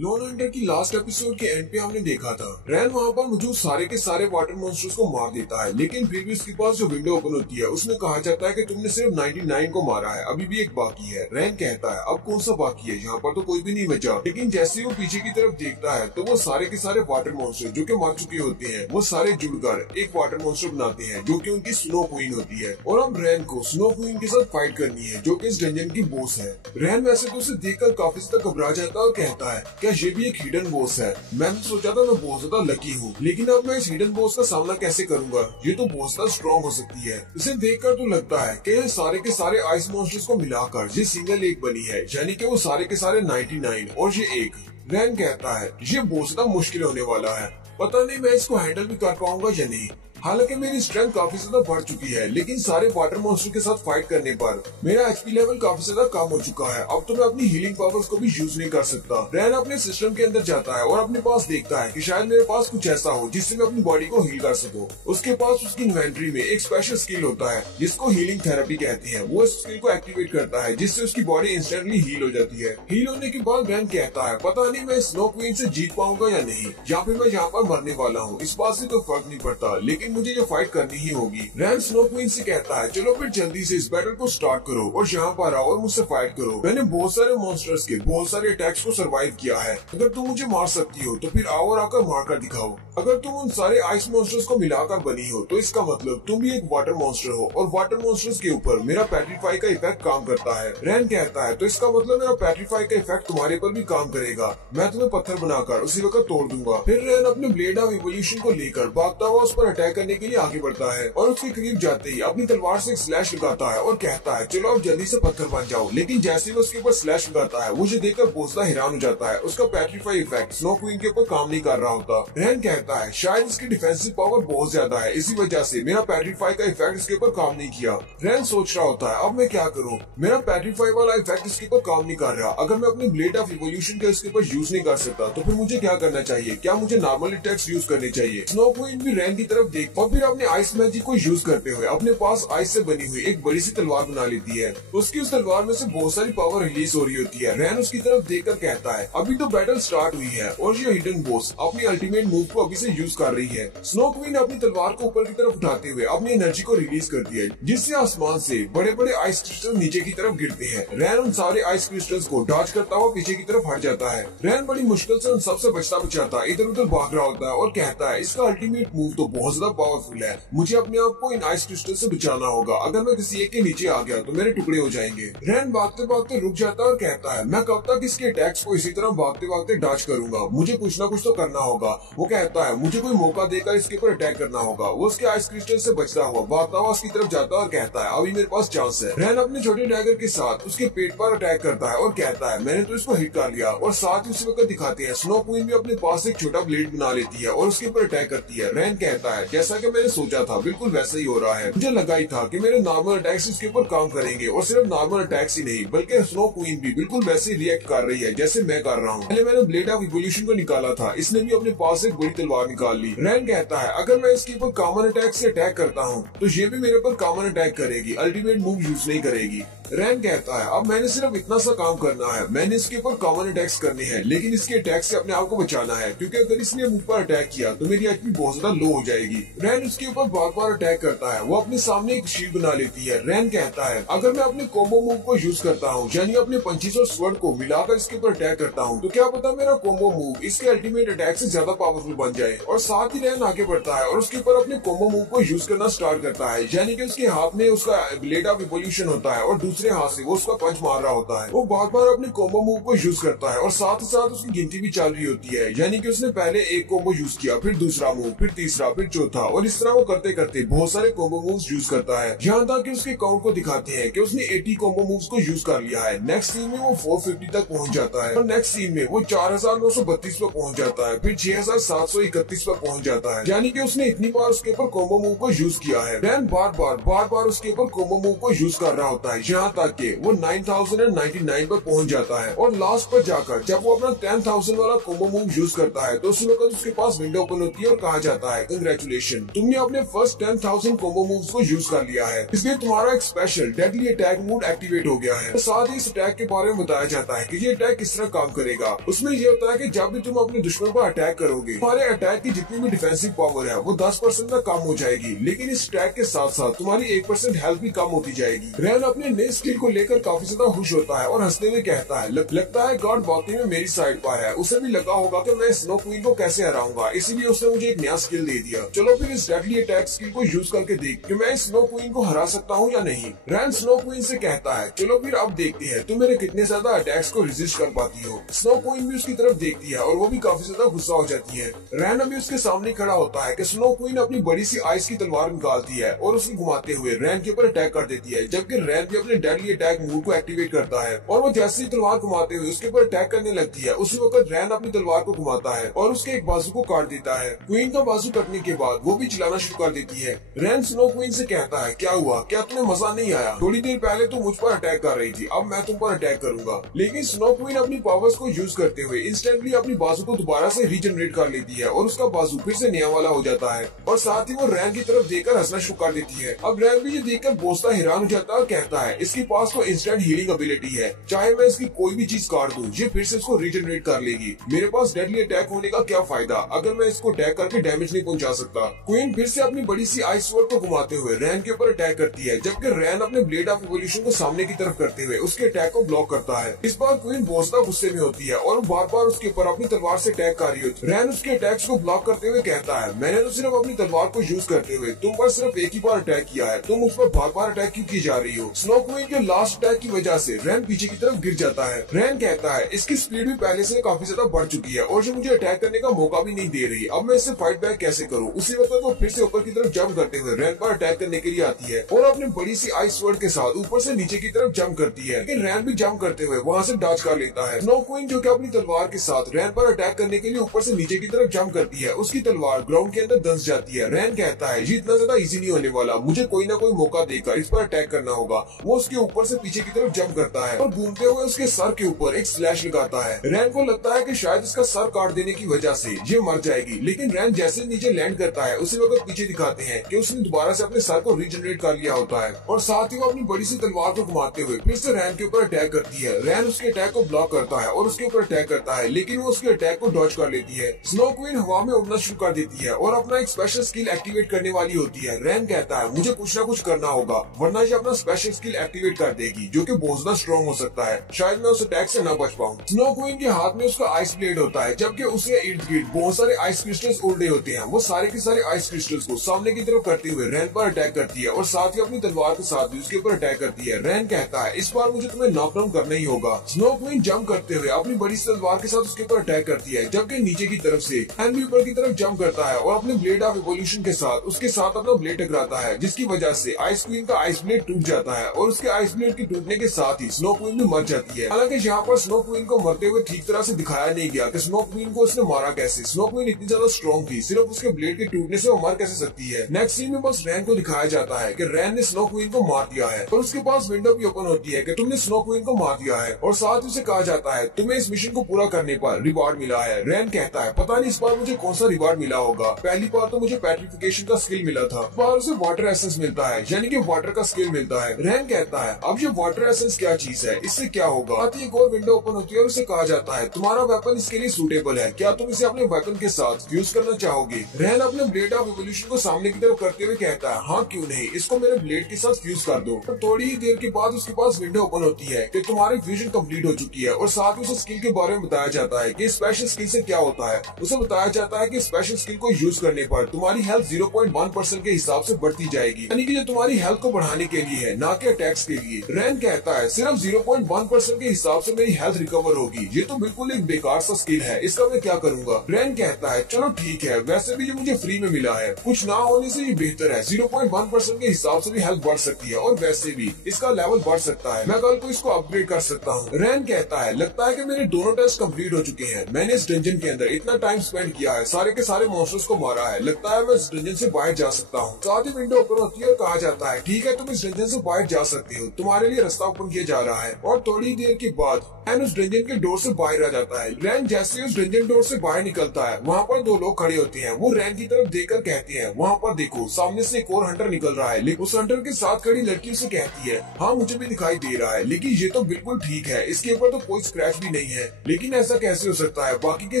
Loan Hunter की last episode के and पे हमने देखा था रैन वहाँ पर मौजूद सारे के सारे वाटर मॉन्स्टर्स को मार देता है, लेकिन फिर भी उसके पास जो विंडो ओपन होती है उसमें कहा जाता है कि तुमने सिर्फ 99 को मारा है, अभी भी एक बाकी है। रैन कहता है अब कौन सा बाकी है, यहाँ पर तो कोई भी नहीं बचा। लेकिन जैसे वो पीछे की तरफ देखता है तो वो सारे के सारे वाटर मॉन्स्टर जो कि मर चुके होते हैं वो सारे जुड़कर एक वाटर मॉन्स्टर बनाते हैं जो कि उनकी स्नो क्वीन होती है। और अब रैन को स्नो क्वीन के साथ फाइट करनी है जो कि इस डंजन की बॉस है। रैन वैसे तो उसे देखकर काफी तक घबरा जाता है और कहता है क्या ये भी एक हिडन बॉस है। मैंने सोचा था मैं बहुत ज्यादा लकी हूँ, लेकिन अब मैं इस हिडन बॉस का सामना कैसे करूंगा, ये तो बहुत ज्यादा स्ट्रॉन्ग हो सकती है। इसे देखकर तो लगता है कि ये सारे के सारे आइस मॉन्स्टर्स को मिलाकर ये सिंगल एक बनी है, यानी कि वो सारे के सारे 99 और ये एक। रैन कहता है ये बहुत ज्यादा मुश्किल होने वाला है, पता नहीं मैं इसको हैंडल भी कर पाऊंगा या नहीं। हालांकि मेरी स्ट्रेंथ काफी ज्यादा बढ़ चुकी है, लेकिन सारे वाटर मॉन्स्टर के साथ फाइट करने पर मेरा एचपी लेवल काफी ज्यादा कम हो चुका है। अब तो मैं अपनी हीलिंग पावर्स को भी यूज नहीं कर सकता। रैन अपने सिस्टम के अंदर जाता है और अपने पास देखता है कि शायद मेरे पास कुछ ऐसा हो जिससे मैं अपनी बॉडी को हील कर सकूं। उसके पास उसकी इन्वेंट्री में एक स्पेशल स्किल होता है जिसको हीलिंग थेरेपी कहते हैं। वो इस स्किल को एक्टिवेट करता है जिससे उसकी बॉडी इंस्टेंटली हील हो जाती है। हील होने के बाद रैन कहता है पता नहीं मैं स्नो क्वीन से जीत पाऊंगा या नहीं, या फिर मैं यहाँ पर मरने वाला हूँ, इस बात से तो फर्क नहीं पड़ता, लेकिन मुझे जो फाइट करनी ही होगी। रैन स्नो क्वीन से कहता है चलो फिर जल्दी से इस बैटल को स्टार्ट करो और यहाँ पर आओ और मुझसे फाइट करो। मैंने बहुत सारे मॉन्स्टर्स के बहुत सारे अटैक्स को सरवाइव किया है, अगर तुम मुझे मार सकती हो तो फिर आओ और आकर मार कर दिखाओ। अगर तुम उन सारे आइस मॉन्स्टर्स को मिलाकर बनी हो तो इसका मतलब तुम भी एक वाटर मॉन्स्टर हो और वाटर मॉन्स्टर्स के ऊपर मेरा पेट्रीफाई का इफेक्ट काम करता है। रैन कहता है तो इसका मतलब मेरा पेट्रीफाई का इफेक्ट तुम्हारे पर भी काम करेगा, मैं तुम्हें पत्थर बनाकर उसी वक्त तोड़ दूंगा। फिर रैन अपने ब्लेड ऑफ इवोल्यूशन को लेकर भागता हुआ उस पर अटैक करने के लिए आगे बढ़ता है और उसके करीब जाते ही अपनी तलवार से एक स्लैश लगाता है और कहता है चलो अब जल्दी से पत्थर बन जाओ। लेकिन जैसे वो उसके ऊपर स्लैश लगाता है मुझे देखकर बहुत ज्यादा हैरान हो जाता है, उसका पेट्रीफाई इफेक्ट स्नो क्वीन के ऊपर काम नहीं कर रहा होता। रैन कहता है शायद इसकी डिफेंसिव पावर बहुत ज्यादा है, इसी वजह से मेरा पेट्रीफाई का इफेक्ट इसके ऊपर काम नहीं किया। रैन सोच रहा होता है अब मैं क्या करूँ, मेरा पेट्रीफाई वाला इफेक्ट इसके ऊपर काम नहीं कर रहा, अगर मैं अपनी ब्लेड ऑफ इवोल्यूशन का इसके ऊपर यूज नहीं कर सकता तो फिर मुझे क्या करना चाहिए, क्या मुझे नॉर्मल अटैक्स यूज करने चाहिए। स्नो क्वीन भी रैन की तरफ देख और फिर अपने आइस मैजिक को यूज करते हुए अपने पास आइस से बनी हुई एक बड़ी सी तलवार बना लेती है। उसकी उस तलवार में से बहुत सारी पावर रिलीज हो रही होती है। रैन उसकी तरफ देखकर कहता है अभी तो बैटल स्टार्ट हुई है और ये हिडन बॉस अपनी अल्टीमेट मूव को अभी से यूज कर रही है। स्नो क्वीन अपनी तलवार को ऊपर की तरफ उठाते हुए अपनी एनर्जी को रिलीज करती है जिससे आसमान से बड़े बड़े आइस क्रिस्टल नीचे की तरफ गिरते हैं। रैन उन सारे आइस क्रिस्टल्स को डॉज करता हुआ पीछे की तरफ हट जाता है। रैन बड़ी मुश्किल से उन सबसे बचता बचाता इधर उधर भाग रहा होता है और कहता है इसका अल्टीमेट मूव तो बहुत ज्यादा पावरफुल है, मुझे अपने आप को इन आइस क्रिस्टल से बचाना होगा, अगर मैं किसी एक के नीचे आ गया तो मेरे टुकड़े हो जाएंगे। रैन भागते भागते रुक जाता है और कहता है मैं कब तक इसके अटैक्स को इसी तरह भागते भागते डॉज करूंगा, मुझे कुछ ना कुछ तो करना होगा। वो कहता है मुझे कोई मौका देकर इसके ऊपर अटैक करना होगा। वो उसके आइस क्रिस्टल से बचता हुआ भागता हुआ उसकी तरफ जाता है और कहता है अभी मेरे पास चांस है। रैन अपने छोटे डैगर के साथ उसके पेट पर अटैक करता है और कहता है मैंने तो इसको हिट कर लिया। और साथ ही उसी वक्त दिखाते हैं स्नो क्वीन भी अपने पास एक छोटा ब्लेड बना लेती है और उसके ऊपर अटैक करती है। रैन कहता है जैसा कि मैंने सोचा था बिल्कुल वैसा ही हो रहा है, मुझे लगा ही था कि मेरे नॉर्मल अटैक्स इसके ऊपर काम करेंगे और सिर्फ नॉर्मल अटैक्स ही नहीं बल्कि स्नो क्वीन भी बिल्कुल वैसे रिएक्ट कर रही है जैसे मैं कर रहा हूँ। पहले मैंने ब्लेड ऑफ इवोल्यूशन को निकाला था, इसने भी अपने पास एक बड़ी तलवार निकाल ली। रैन कहता है अगर मैं इसके ऊपर कॉमन अटैक से अटैक करता हूँ तो ये भी मेरे ऊपर कॉमन अटैक करेगी, अल्टीमेट मूव यूज नहीं करेगी। रैन कहता है अब मैंने सिर्फ इतना सा काम करना है, मैंने इसके ऊपर कॉमन अटैक्स करने हैं, लेकिन इसके अटैक से अपने आप को बचाना है क्योंकि अगर इसने मुझ पर अटैक किया तो मेरी एचपी बहुत ज्यादा लो हो जाएगी। रैन उसके ऊपर बार बार अटैक करता है, वो अपने सामने एक शील्ड बना लेती है। रैन कहता है अगर मैं अपने कॉम्बो मूव को यूज करता हूँ यानी अपने पंचीस और स्वर्ड को मिलाकर इसके ऊपर अटैक करता हूँ तो क्या पता मेरा कॉम्बो मूव इसके अल्टीमेट अटैक से ज्यादा पावरफुल बन जाए। और साथ ही रैन आगे बढ़ता है और उसके ऊपर अपने कॉम्बो मूव को यूज करना स्टार्ट करता है, यानी कि उसके हाथ में उसका ब्लेड ऑफ इवोल्यूशन होता है और दूसरे हाथ से वो उसका पंच मार रहा होता है। वो बार बार अपने कॉम्बो मूव को यूज करता है और साथ ही साथ उसकी गिनती भी चल रही होती है, यानी कि उसने पहले एक कॉम्बो यूज किया, फिर दूसरा मूव, फिर तीसरा, फिर चौथा, और इस तरह वो करते करते बहुत सारे कॉम्बो मूव्स यूज करता है। यहाँ तक कि उसके काउंट को दिखाते हैं कि उसने 80 कॉम्बो मूव्स को यूज कर लिया है। नेक्स्ट सीन में वो 450 तक पहुंच जाता है और नेक्स्ट सीन में वो 4932 पर पहुंच जाता है, फिर 6731 पर पहुंच जाता है, यानी कि उसने इतनी बार उसके ऊपर कॉम्बो मूव को यूज किया है। रैन बार बार उसके ऊपर कॉम्बो मूव को यूज कर रहा होता है, यहाँ तक कि वो 9099 पर पहुंच जाता है। और लास्ट पर जाकर जब वो अपना 10,000 वाला कॉम्बो मूव यूज करता है तो उसी वक्त उसके पास विंडो ओपन होती है और कहा जाता है कंग्रेचुलेशन, एक्टिवेशन। तुमने अपने फर्स्ट 10,000 कॉम्बो मूव्स को यूज कर लिया है, इसलिए तुम्हारा एक special deadly attack mode activate हो गया है। साथ ही इस अटैक के बारे में बताया जाता है कि ये अटैक किस तरह काम करेगा। उसमें ये होता है कि जब भी तुम अपने दुश्मन पर अटैक करोगे, तुम्हारे अटैक की जितनी भी डिफेंसिव पावर है वो 10% तक कम हो जाएगी, लेकिन इस अटैक के साथ साथ तुम्हारी 1% हेल्थ भी कम होती जाएगी। रैन अपने नए स्किल को लेकर काफी ज्यादा खुश होता है और हंसते हुए कहता है, लगता है गॉड वाकई में मेरी साइड पर है। उसे भी लगा होगा कि मैं स्नो क्वीन को कैसे हराऊंगा, इसीलिए उसने मुझे एक नया स्किल दे दिया। चलो फिर इस डेडली अटैक स्किल को यूज करके देख कि मैं स्नो क्वीन को हरा सकता हूँ या नहीं। रैन स्नो क्वीन से कहता है, चलो फिर अब देखते हैं तुम मेरे कितने ज्यादा अटैक्स को रेजिस्ट कर पाती हो। स्नो क्वीन भी उसकी तरफ देखती है और वो भी काफी ज्यादा गुस्सा हो जाती है। रैन अभी उसके सामने खड़ा होता है कि स्नो क्वीन अपनी बड़ी सी आइस की तलवार निकालती है और उसे घुमाते हुए रैन के ऊपर अटैक कर देती है, जबकि रैन भी अपने डेडली अटैक मूव को एक्टिवेट करता है और वो जैसे ही तलवार घुमाते हुए उसके ऊपर अटैक करने लगती है, उसी वक्त रैन अपनी तलवार को घुमाता है और उसके एक बाजू को काट देता है। क्वीन का बाजू कटने के बाद वो भी चिल्लाना शुरू कर देती है। रैन स्नो क्वीन से कहता है, क्या हुआ, क्या तुम्हें मजा नहीं आया? थोड़ी देर पहले तुम मुझ पर अटैक कर रही थी, अब मैं तुम पर अटैक करूंगा। लेकिन स्नो क्वीन अपनी पावर्स को यूज करते हुए इंस्टेंटली अपनी बाजू को दोबारा से रीजनरेट कर लेती है और उसका बाजू फिर से नया वाला हो जाता है और साथ ही वो रैन की तरफ देखकर हंसना शुरू कर देती है। अब रैन भी ये देखकर बोसता हैरान हो जाता है और कहता है, इसके पास तो इंस्टेंट हीलिंग एबिलिटी है, चाहे मैं इसकी कोई भी चीज काट दूं, ये फिर से इसको रीजनरेट कर लेगी। मेरे पास डेडली अटैक होने का क्या फायदा अगर मैं इसको अटैक करके डैमेज नहीं पहुंचा सकता। क्वीन फिर से अपनी बड़ी सी आइस स्वॉर्ड को घुमाते हुए रैन के ऊपर अटैक करती है, जबकि रैन अपने ब्लेड ऑफ इवोल्यूशन को सामने की तरफ करते हुए उसके अटैक को ब्लॉक करता है। इस बार क्वीन बोसता गुस्से में होती है और बार बार उसके ऊपर अपनी तलवार से अटैक कर रही होती है। रैन उसके अटैक्स को ब्लॉक करते हुए कहता है, मैंने तो सिर्फ अपनी तलवार को यूज करते हुए तुम पर सिर्फ एक ही बार अटैक किया है, तुम उस पर बार बार अटैक क्यों की जा रही हो? स्नो क्वीन के लास्ट अटैक की वजह से रैन पीछे की तरफ गिर जाता है। रैन कहता है, इसकी स्पीड भी पहले से काफी ज्यादा बढ़ चुकी है और जो मुझे अटैक करने का मौका भी नहीं दे रही, अब मैं इससे फाइट बैक कैसे करूं? उसी वक्त वो फिर से ऊपर की तरफ जंप करते हुए रैन पर अटैक करने के लिए आती है और अपनी बड़ी सी आइस स्वॉर्ड के साथ ऊपर से नीचे की तरफ जंप करती है, लेकिन रैन भी जंप करते हुए वहां से डॉज कर लेता है। स्नो क्वीन जो कि अपनी तलवार के साथ रैन पर अटैक करने के लिए ऊपर से नीचे की तरफ जंप करती है, उसकी तलवार ग्राउंड के अंदर धंस जाती है। रैन कहता है, ये इतना ज्यादा इजी नहीं होने वाला, मुझे कोई ना कोई मौका देकर इस पर अटैक करना होगा। वो उसके ऊपर से पीछे की तरफ जंप करता है और घूमते हुए उसके सर के ऊपर एक स्लैश लगाता है। रैन को लगता है कि शायद इसका सर काट देने की वजह से ये मर जाएगी, लेकिन रैन जैसे नीचे लैंड करता है उसी वक्त पीछे दिखाते हैं कि उसने दोबारा से अपने सर को रीजनरेट कर लिया होता है और साथ ही वो अपनी बड़ी सी तलवार को घुमाते हुए फिर से रैन के ऊपर अटैक करती है। रैन उसके अटैक को ब्लॉक करता है और उसके ऊपर अटैक करता है, लेकिन वो उसके अटैक को डॉज कर लेती है। स्नो क्वीन हवा में उड़ना शुरू कर देती है और अपना एक स्पेशल स्किल एक्टिवेट करने वाली होती है। रैन कहता है, मुझे कुछ ना कुछ करना होगा वरना ये अपना स्पेशल स्किल एक्टिवेट कर देगी, जो कि बहुत ज्यादा स्ट्रॉन्ग हो सकता है, शायद मैं उस अटैक से न बच पाऊं। स्नो क्वीन के हाथ में उसका आइस ब्लेड होता है, जबकि उसके इर्द गिर्द बहुत सारे आइस क्रिस्टल्स उड़ रहे होते हैं। वो सारे के सारे आइस क्रिस्टल्स को सामने की तरफ करते हुए रैन पर अटैक करती है और साथ ही अपनी तलवार के साथ भी उसके ऊपर अटैक करती है। रैन कहता है, इस बार मुझे तुम्हें नॉकडाउन करना ही होगा। स्नो क्वीन जंप करते हुए अपनी बड़ी तलवार के साथ उसके ऊपर अटैक करती है, जबकि नीचे की तरफ से रैन भी ऊपर की तरफ जंप करता है और अपने ब्लेड ऑफ इवोल्यूशन के साथ उसके साथ अपना ब्लेड टकराता है, जिसकी वजह से आइस क्वीन का आइस ब्लेड टूट जाता है और उसके आइस ब्लेड के टूटने के साथ ही स्नो क्वीन भी मर जाती है। हालांकि यहाँ पर स्नो क्वीन को मरते हुए ठीक तरह से दिखाया नहीं गया कि स्नो क्वीन को उसने मारा कैसे। स्नो क्वीन इतनी ज्यादा स्ट्रॉन्ग थी, सिर्फ उसके ब्लेड के टूटने से वो मर कैसे सकती है। नेक्स्ट सीन में बस रैन को दिखाया जाता है कि रैन ने स्नो क्वीन को मार दिया है और उसके पास विंडो भी ओपन होती है कि तुमने स्नो क्वीन को मार दिया है और साथ ही उसे कहा जाता है, तुम्हें इस मिशन को पूरा करने पर रिवार्ड मिला है। रैन कहता है, पता नहीं इस बार मुझे कौन सा रिवार्ड मिला होगा। पहली बार तो मुझे पेट्रिफिकेशन का स्किल मिला था, इस बार उसे वाटर एसेंस मिलता है, यानी कि वाटर का स्किल मिलता है। रैन कहता है, अब ये वाटर एसेंस क्या चीज है, इससे क्या होगा? आती एक और विंडो ओपन होती है और उसे कहा जाता है, तुम्हारा वेपन इसके लिए सूटेबल है, क्या तुम इसे अपने वेपन के साथ फ्यूज करना चाहोगे? रैन अपने ब्लेड ऑफ इवोल्यूशन को सामने की तरफ करते हुए कहता है, हाँ क्यों नहीं, इसको मेरे ब्लेड के साथ फ्यूज कर दो। और थोड़ी ही देर के बाद उसके पास विंडो ओपन होती है कि तुम्हारी फ्यूजन कंप्लीट हो चुकी है और साथ ही उसे स्किल के बारे में बताया जाता है कि स्पेशल स्किल से क्या होता है। उसे बताया जाता है कि स्पेशल स्किल को यूज करने पर तुम्हारी हेल्थ 0.1% के हिसाब से बढ़ती जाएगी, यानी कि जो तुम्हारी हेल्थ को बढ़ाने के लिए है, ना कि अटैक्स के लिए। रैन कहता है, सिर्फ 0.1% के हिसाब से मेरी हेल्थ रिकवर होगी, ये तो बिल्कुल एक बेकार सा स्किल है, इसका मैं क्या करूंगा? रैन कहता है, चलो ठीक है, वैसे भी ये मुझे फ्री में मिला है, कुछ ना होने से ये बेहतर है। 0.1% के हिसाब से भी हेल्थ बढ़ सकती है और वैसे भी इसका लेवल बढ़ सकता है, मैं कल को इसको अपग्रेड कर सकता हूँ। रैन कहता है, लगता है कि मेरे दोनों टेस्ट कंप्लीट हो चुके हैं, मैंने इस डंजन के अंदर इतना टाइम स्पेंड किया है, सारे के सारे मॉन्स्टर्स को मारा है, लगता है मैं इस डंजन से बाहर जा सकता हूँ। साथ ही विंडो ओपन होती है और कहा जाता है, ठीक है तुम इस डंजन से बाहर जा सकते हो, तुम्हारे लिए रास्ता ओपन किया जा रहा है। और थोड़ी देर के बाद रैन उस डंजन के डोर से बाहर आ जाता है। रैन जैसे उस डंजन डोर से बाहर निकलता है, वहाँ पर दो लोग खड़े होते हैं। वो रैन की तरफ देख देखकर कहते हैं वहाँ पर देखो सामने से एक और हंटर निकल रहा है। लेकिन उस हंटर के साथ खड़ी लड़की उसे कहती है हाँ मुझे भी दिखाई दे रहा है, लेकिन ये तो बिल्कुल ठीक है, इसके ऊपर तो कोई स्क्रैच भी नहीं है। लेकिन ऐसा कैसे हो सकता है, बाकी के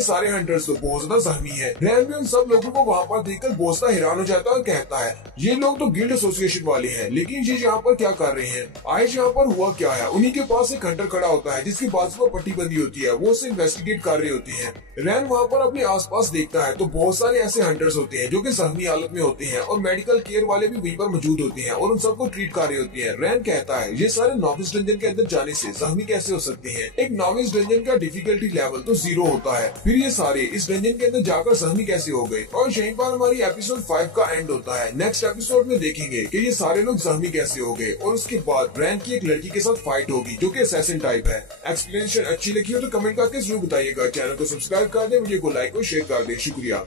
सारे हंटर्स तो बहुत ज्यादा जख्मी है। रैन भी उन सब लोगों को वहाँ पर देखकर बहुत ज्यादा हैरान हो जाता है और कहता है ये लोग तो गिल्ड एसोसिएशन वाले हैं, लेकिन ये यहाँ पर क्या कर रहे हैं, आज यहाँ पर हुआ क्या है। उन्हीं के पास एक हंटर खड़ा होता है जिसकी बाजू पर पट्टी बंदी होती है, वो उसे इन्वेस्टिगेट कर रहे होते हैं। रैन वहाँ पर अपने आसपास देखता है तो बहुत सारे ऐसे हंटर्स होते हैं जो कि जख्मी हालत में होते हैं और मेडिकल केयर वाले भी वहीं पर मौजूद होते हैं और उन सबको ट्रीट कर रहे होते हैं। रैन कहता है ये सारे नॉविस डंजन के अंदर जाने से जख्मी कैसे हो सकते हैं, एक नॉविस डंजन का डिफिकल्टी लेवल तो 0 होता है, फिर ये सारे इस डंजन के अंदर जाकर जख्मी कैसे हो गए। और यहीं पर हमारी एपिसोड 5 का एंड होता है। नेक्स्ट एपिसोड में देखेंगे कि ये सारे लोग जख्मी कैसे हो गए और उसके बाद रैन की एक लड़की के साथ फाइट होगी जो कि असैसिन टाइप है। एक्सप्लेनेशन अच्छी लगी हो तो कमेंट करके जरूर बताइएगा। चैनल को सब्सक्राइब कर दे, वीडियो को लाइक और शेयर कर दे। शुक्रिया।